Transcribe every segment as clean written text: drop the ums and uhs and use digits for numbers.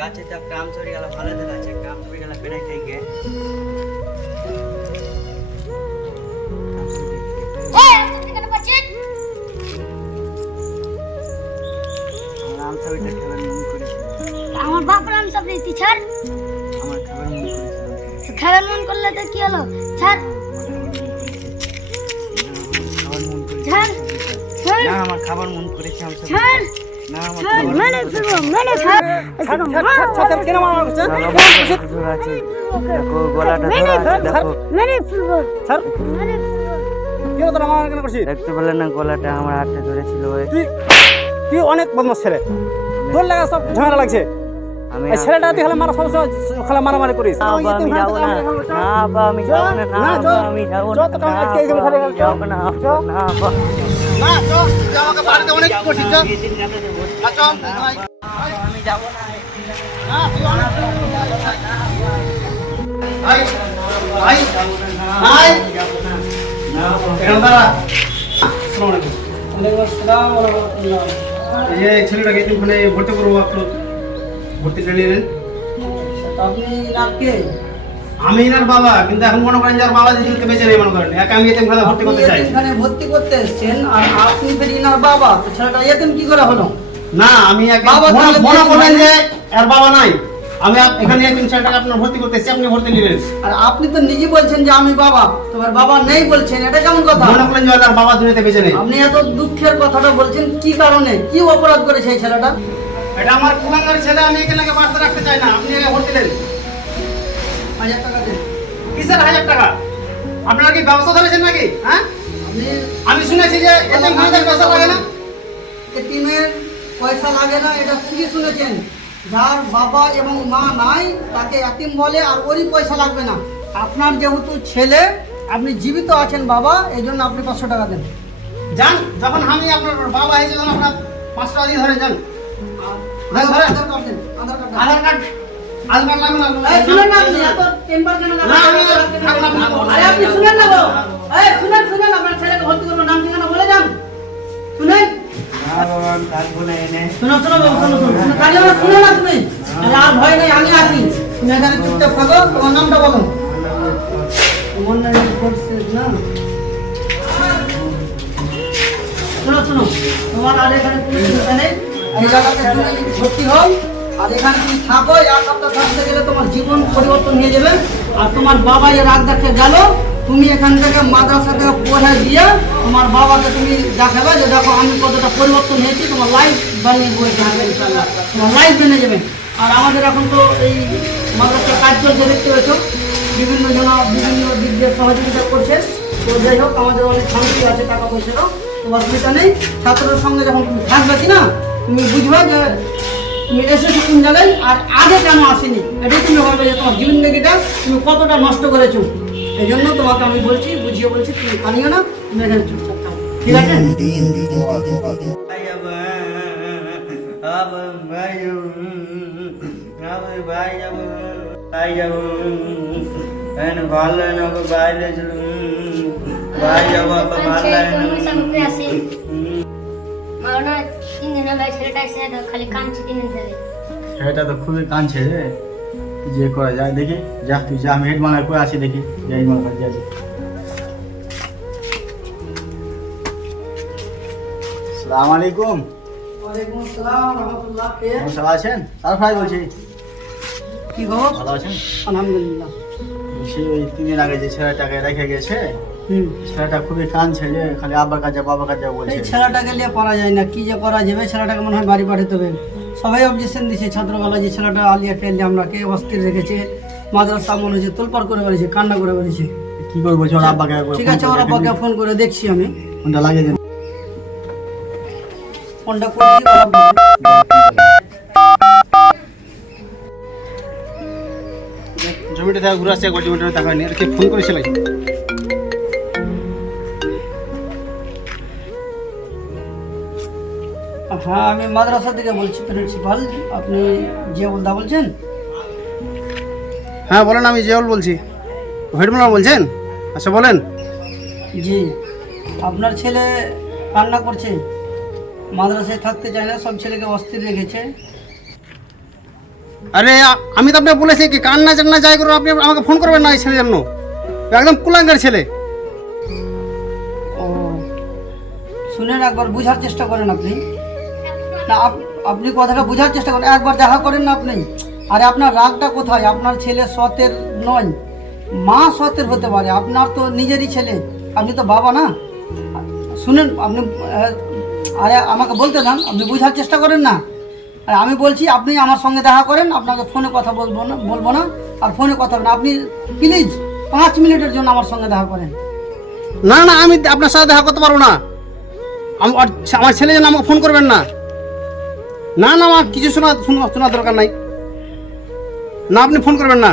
গাছে তো একটা আম চড়ে গেল, ভালো তো গাছে একটা আম চড়ে গেল, বেড়াই থেকে আম চড়িটা খাবার মন করেছিল। আমার বাবার আম সব দিতি ছাড়। আমার খাবার মন করেছিল। খাবার মন করলে তো কি হলো? ছাড় ছাড় ছাড়। না আমার খাবার মন করেছে আম চড়ি। ছাড় না আমার ছাড়, মানে ফিরবো, মানে ছাড়। কেন মারা করছেন? আছে দেখো গলাটা ধরা আছে দেখো। মানে ফিরবো, স্যার মানে ফিরবো। কি হতো মারা কেন করছিস? দেখতে পেলেন না গলাটা আমার হাতে ধরেছিল ওই। তুই অনেক বদমাস ছেলে, তোর লাগা সব ঝামেলা লাগছে। আমি এই ছেলেটা তুই খালি মারা সবসময় খালি মারামারি করিস। আব্বা আমি যাবো না, না আব্বা আমি যাবো না, না আব্বা আমি যাবো না, যত টাকা আজকে এখানে খালি আমি যাবো না, আব্বা, না আব্বা। না চ, তুই আমাকে বাড়িতে অনেক করছিস চ। না চ, আমি যাবো না। না তুই অনেক আই আই আই এখানে দাঁড়া। আসসালামু আলাইকুম। ওয়ালাইকুম আসসালাম ওয়া রাহমাতুল্লাহ। এই ছেলেটাকে এখানে ভর্তি করবো, আপনি ভর্তি করে নিলেন। আপনি নাকে আমি এনার বাবা, কিন্তু এখন মনে করেন যার বাবা যদি বেঁচে নেই, মনে করেন একা আমি এখানে ভর্তি করতে চাই। এখানে ভর্তি করতে এসেছেন আর আপনি ফের ইনার বাবা, তো ছেলেটা এতিম কি করে হলো? না আমি বাবা তাহলে মনে করেন বেঁচে যে এর বাবা নাই, আমি এখানে একজন ছেলেটাকে আপনার ভর্তি করতে এসেছি, আপনি ভর্তি নিলেন। আর আপনি তো নিজে বলছেন যে আমি বাবা, তোমার বাবা নেই বলছেন, এটা কেমন কথা? মনে করেন যে তার বাবা দুনিয়াতে বেঁচে নেই। আপনি এত দুঃখের কথাটা বলছেন কি কারণে, কি অপরাধ করেছে এই ছেলেটা? এটা আমার কুলাঙ্গার ছেলে, আমি এখানে বাড়িতে রাখতে চাই না, আপনি এখানে ভর্তি নেন। 1000 টাকা দেন। কিসের 1000 টাকা? আপনারা কি ব্যবসা ধরেছেন নাকি? হ্যাঁ, আপনি আমি শুনেছি যে এতিম খানাদের পয়সা লাগে না। এতিমের পয়সা লাগে না, এটা ঠিকই শুনেছেন। যার বাবা এবং মা নাই তাকে এতিম বলে, আর ওরই পয়সা লাগবে না। আপনার যেহেতু ছেলে, আপনি জীবিত আছেন বাবা, এই জন্য আপনি 500 টাকা দেন। যান, যখন আমি আপনার বাবা হয়েছে তখন আপনার 5 টাকা দিয়ে ধরে যান। আর ধরে। আধার কার্ড দেন, আধার কার্ড দেন। আধার কার্ড লাগবে না। এই শুনেন না, আপনি এত টেম্পার কেন না, লাগাচ্ছেন? আমি থাকলাম না। আরে আপনি শুনেন না গো। এই শুনেন, আপনার ছেলেকে ভর্তি করবো, নাম ঠিকানা বলে যান। শুনেন, না বাবা আমি থাকবো না এনে। শোনো বাবু, শোনো। কাজে আমার শুনে না তুমি। আরে আর ভয় নেই, আমি আছি। তুমি এখানে চুপচাপ থাকো, তোমার নামটা বলো। তোমার নাম করছে না? শোনো, তোমার আর এখানে কোনো চিন্তা নেই। এই জায়গাতে তুমি ভর্তি হও, আর এখানে তুমি থাকো। এক সপ্তাহ থাকতে গেলে তোমার জীবন পরিবর্তন হয়ে যাবে। আর তোমার বাবা এর রাগ দেখতে গেল, তুমি এখান থেকে মাদ্রাসা থেকে পড়ে দিয়ে তোমার বাবাকে তুমি দেখাবে যে দেখো আমি কতটা পরিবর্তন হয়েছি, তোমার লাইফ বানিয়ে বয়ে থাকবে ইনশাআল্লাহ, তোমার লাইফ বেনে যাবে। আর আমাদের এখন তো এই মাদ্রাসার কাজ চলছে, দেখতে পেয়েছ, বিভিন্ন জন বিভিন্ন দিক দিয়ে সহযোগিতা করছে। তো যাই হোক, আমাদের অনেক শান্তি আছে, টাকা পয়সারও তো অসুবিধা নেই। ছাত্রের সঙ্গে যখন তুমি থাকবে কি না, তুমি বুঝবে যে তুমি এসেছো কোন জায়গায় আর আগে কেন আসেনি, এটাই তুমি ভাববে যে তোমার জীবনটাকে তুমি কতটা নষ্ট করেছো। এই জন্য তোমাকে আমি বলছি, বুঝিয়ে বলছি, তুমি কানিও না, তুমি এখানে চুপচাপ থাকো, ঠিক আছে? সেটা তো খুবই কাঁদছে রে, যে করা যায় দেখি। যা তুই যা, আমি হেড মানায় করে আসি দেখি, যাই মানা যাই। আসসালামু আলাইকুম। ওয়ালাইকুম আসসালাম রহমতুল্লাহ। কে? ভালো আছেন? স্যার ভাই বলছি। কি খবর? ভালো আছেন? আলহামদুলিল্লাহ। সে ওই 3 দিন আগে যে ছেলেটাকে রেখে গেছে, ছেলেটা খুবই কাঁদছে যে খালি আব্বার কাছে বাবার কাছে বলছে। এই ছেলেটাকে নিয়ে পারা যায় না, কি যে করা যাবে। ছেলেটাকে মনে হয় বাড়ি পাঠাতে হবে। সবাই অবজেকশন দিচ্ছে ছাত্রবেলা, যে ছেলেটা আলিয়াকে আমরা কে অস্থির রেখেছে, মাদ্রাসা মনে হচ্ছে তোলপাড় করে বেড়েছে, কান্না করে বেড়েছে। কি করে বলছে ওর আব্বাকে? ঠিক আছে, ওর আব্বাকে ফোন করে দেখছি আমি। ফোনটা লাগিয়ে দেন। ফোনটা করছি ওর আব্বাকে। জমিটা থেকে ঘুরে আসছে, একবার জমিটা দেখা হয়নি। আর কে ফোন করেছিল? হ্যাঁ, আমি মাদ্রাসা থেকে বলছি, প্রিন্সিপাল। আপনি জিয়াউলদা বলছেন? হ্যাঁ বলেন, আমি জিয়াউল বলছি। হেডমাস্টার বলছেন? আচ্ছা বলেন। জি, আপনার ছেলে কান্না করছে, মাদ্রাসায় থাকতে চায় না, সব ছেলেকে অস্থির রেখেছে। আরে আমি তো আপনাকে বলেছি কি কান্না জান্না যাই করো আপনি আমাকে ফোন করবেন না এই ছেলের জন্য একদম কুলাঙ্গার ছেলে। ও শুনেন, একবার বোঝার চেষ্টা করেন আপনি। না আপনি কথাটা বোঝার চেষ্টা করেন, একবার দেখা করেন না আপনি। আরে আপনার রাগটা কোথায়? আপনার ছেলে সতের নয়, মা সতের হতে পারে, আপনার তো নিজেরই ছেলে, আপনি তো বাবা না। শুনেন আপনি, আরে আমাকে বলতে দেন, আপনি বোঝার চেষ্টা করেন না। আর আমি বলছি আপনি আমার সঙ্গে দেখা করেন, আপনাকে ফোনে কথা বলবো না আর ফোনে কথা বলবেন। আপনি প্লিজ 5 মিনিটের জন্য আমার সঙ্গে দেখা করেন। না না আমি আপনার সাথে দেখা করতে পারবো না। আমার ছেলে যেন আমাকে ফোন করবেন না। না না আমার কিছু শোনার দরকার নাই। না আপনি ফোন করবেন না।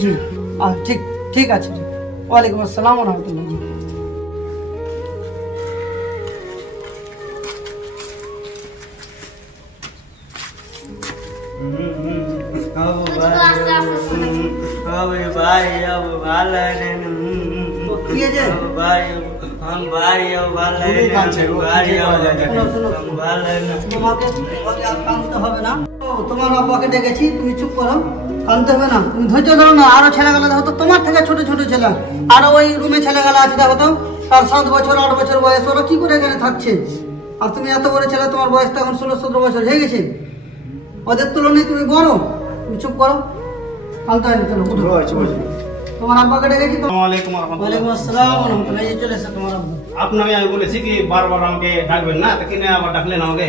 জি ঠিক আছে। ওয়ালাইকুম আসসালাম ওয়া রাহমাতুল্লাহ। জি তোমার আব্বাকে ডেকেছি, তুমি চুপ করো, কাঁদতে হবে না, তুমি ধৈর্য ধরো না। আরো ছেলেগুলো দেখো তো, তোমার থেকে ছোট ছোট ছেলে, আরো ওই রুমে ছেলেগুলো আছে দেখো তো, তার 7 বছর 8 বছর বয়স, ওরা কি করে এখানে থাকছে? আর তুমি এত বড় ছেলে, তোমার বয়স তো এখন 16-17 বছর হয়ে গেছে, ওদের তুলনায় তুমি বড়। তুমি চুপ করো, কাঁদতে হয় না, চলো উঠো। তোমার আব্বাকে ডেকেছি তো। ওয়ালাইকুম আসসালাম ওয়া রাহমাতুল্লাহ। এই চলে এসে তোমার আব্বা। আপনাকে আমি বলেছি কি বারবার আমাকে ডাকবেন না, তা কিনে আবার ডাকলেন আমাকে।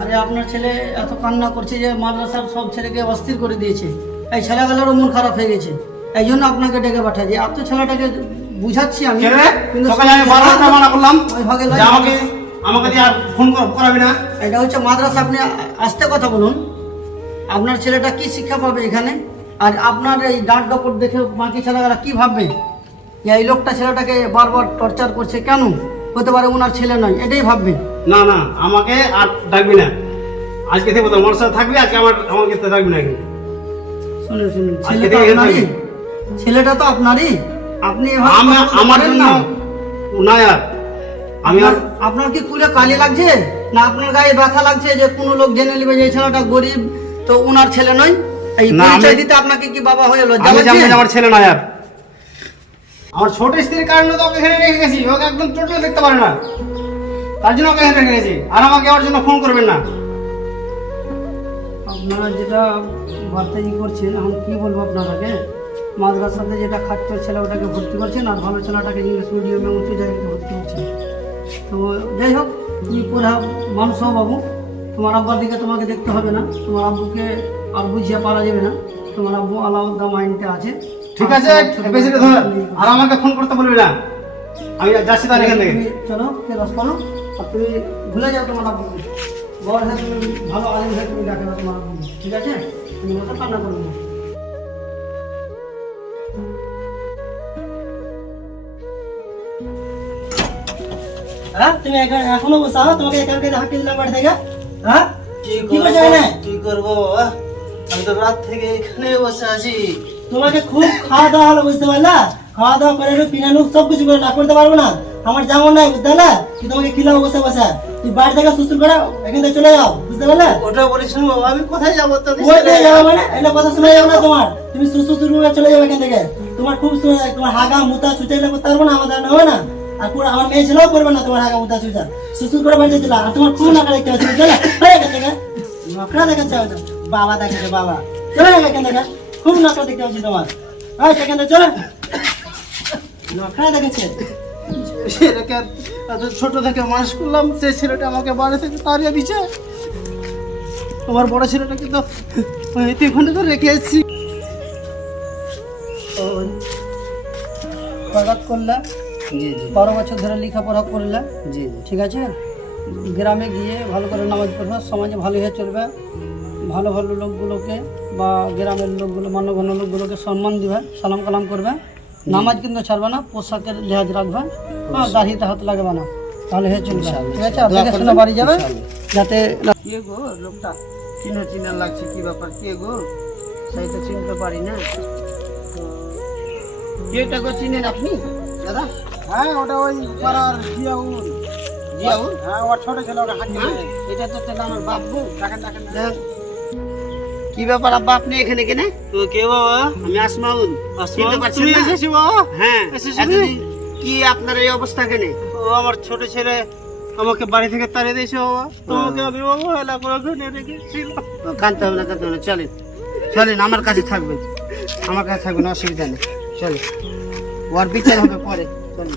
আরে আপনার ছেলে এত কান্না করছে যে মাদ্রাসার সব ছেলেকে অস্থির করে দিয়েছে, এই ছেলেগুলোরও মন খারাপ হয়ে গেছে, এই জন্য আপনাকে ডেকে পাঠাচ্ছি। আর তো ছেলেটাকে বুঝাচ্ছি আমি, কিন্তু আমি বারবার মানা করলাম ওইভাবে যে আমাকে দিয়ে আর ফোন করাবি না। এটা হচ্ছে মাদ্রাসা, আপনি আস্তে কথা বলুন। আপনার ছেলেটা কি শিক্ষা পাবে এখানে? আর আপনার এই ডাঁট ডপট দেখে বাকি ছেলেরা কি ভাববে যে এই লোকটা ছেলেটাকে বারবার টর্চার করছে, কেন? হতে পারে ওনার ছেলে নয়, এটাই ভাববে। না না আমাকে আর ডাকবি না, আজকে থেকে বলতো আমার সাথে থাকবি, আজকে আমাকে তো ডাকবি না। শুনুন ছেলেটা তো আপনারই, আপনি আমার জন্য না আর আমি আর আপনার কি কুলে কালি লাগছে না আপনার গায়ে ব্যথা লাগছে যে কোনো লোক জেনে নেবে যে ছেলেটা গরিব, তো ওনার ছেলে নয়? এই পরিচয় দিতে আপনাকে কি বাবা হয়ে লজ্জা লাগছে? আমার ছেলে নয় আর আমার ছোট স্ত্রীর কারণে তো ওকে এখানে রেখে গেছি, ওকে একদম টোটাল দেখতে পারে না, তার জন্য ওকে এখানে রেখে গেছি। আর আমাকে ওর জন্য ফোন করবেন না। আপনারা যেটা বার্তাই করছেন, এখন কি বলবো আপনাকে, মাদ্রাসাতে যেটা খাচ্ছে ছেলে ওটাকে ভর্তি করছেন, আর ভালো ছেলেটাকে ইংলিশ মিডিয়ামে উঁচু জায়গায় ভর্তি করছেন। তো যাই হোক, তুমি পুরা মানুষ হও বাবু, তোমার আব্বার দিকে তোমাকে দেখতে হবে না, তোমার আব্বুকে আর বুঝিয়ে পারা যাবে না, তোমার আব্বু আলাদা মাইন্ডে আছে। ঠিক আছে, বেশি ধর আর আমাকে ফোন করতে বলবি না, আমি যাচ্ছি তাহলে এখান থেকে। চলো ক্লাস করো, আর তুমি ভুলে যাও তোমার আব্বুকে, বড় হয়ে তুমি ভালো আলিম হয়ে তুমি ডাকে তোমার আব্বুকে, ঠিক আছে? তুমি ওটা কান্না করবে না। হ্যাঁ তুমি এখনো বসা, তোমাকে এখানকে হাঁটিয়ে দিলাম বাড়ি থেকে। হ্যাঁ কি করছো এখানে? কি করবো বাবা, আমি তো রাত থেকে এখানে বসে আছি। তোমাকে খুব খাওয়া দাওয়া হলো, বুঝতে পারলা? খাওয়া দাওয়া করে পিনানো সব কিছু করে না করতে পারবো না, আমার যেমন নাই, বুঝতে পারলা? কি তোমাকে খিলাও বসে বসে, তুই বাড়ি থেকে সুস্থ করে এখান থেকে চলে যাও, বুঝতে পারলে? ওটা বলিস না বাবা, আমি কোথায় যাবো? কোথায় যাবো মানে এটা কথা শোনা যাবে না তোমার, তুমি সুস্থ করে চলে যাবে এখান থেকে। তোমার খুব তোমার হাগা মুতা চুচাইলে করতে পারবো না, আমাদের হবে না। আর পুরো আমার মেয়ে ছেলেও করবে না তোমার হাগা মুতা চুচা, সুস্থ করে বাড়িতে চলে। আর তোমার খুব নাকা দেখতে হচ্ছে, চলে এখান থেকে, নকরা দেখাচ্ছে বাবা, দেখাচ্ছে বাবা, চলে যাবে এখান থেকে, খুব নকরা দেখতে হচ্ছে তোমার। সেখান থেকে চলে, নকরা দেখাচ্ছে। ছেলেকে এত ছোট থেকে মানুষ করলাম, সেই ছেলেটা আমাকে বাড়ি থেকে তাড়িয়ে দিচ্ছে। আমার বড় ছেলেটাকে তো এখানে তো রেখে এসেছি। বরবাদ করলা, 12 বছর ধরে লেখাপড়া করলা, ঠিক আছে? গ্রামে গিয়ে ভালো করে নামাজ পড়বে, সমাজে ভালো হয়ে চলবে, ভালো ভালো লোকগুলোকে বা গ্রামের লোকগুলো মান্যগণ্য লোকগুলোকে সম্মান দিবে, সালাম কালাম করবে, নামাজ কিন্তু ছাড়বে না, পোশাকের লেহাজ রাখবে, দাড়িতে হাত লাগবে না, তাহলে হয়ে চলবে, ঠিক আছে? আর দেখে শুনে বাড়ি যাবে, যাতে কে গো লোকটা চিনা লাগছে, কি ব্যাপার? কে গো? সেইটা চিনতে পারি না তো। কেটা গো চিনেন আপনি দাদা? হ্যাঁ ওটা ওই পাড়ার জিয়াউল। জিয়াউল? হ্যাঁ ওর ছোট ছেলে ওকে হাঁটিয়ে এটা তো আমার বাবু। দেখেন দেখেন দেখ কি ব্যাপার আব্বা আপনি এখানে কেনে? তো কে বাবা? আমি আসমাউল। চিনতে পারছেন তুমি না? এসেছি বাবা? হ্যাঁ এসেছি এতদিন কি আপনার এই অবস্থা কেনে? ও আমার ছোট ছেলে আমাকে বাড়ি থেকে তাড়িয়ে দিয়েছে বাবা। তোমাকে আমি অবহেলা করে ঘরে রেখেছিল। কাঁদতে হবে না কাঁদতে হবে না, চলেন চলেন আমার কাছে থাকবেন, আমার কাছে থাকবেন, অসুবিধা নেই, চলেন ওর বিচার হবে পরে, চলেন।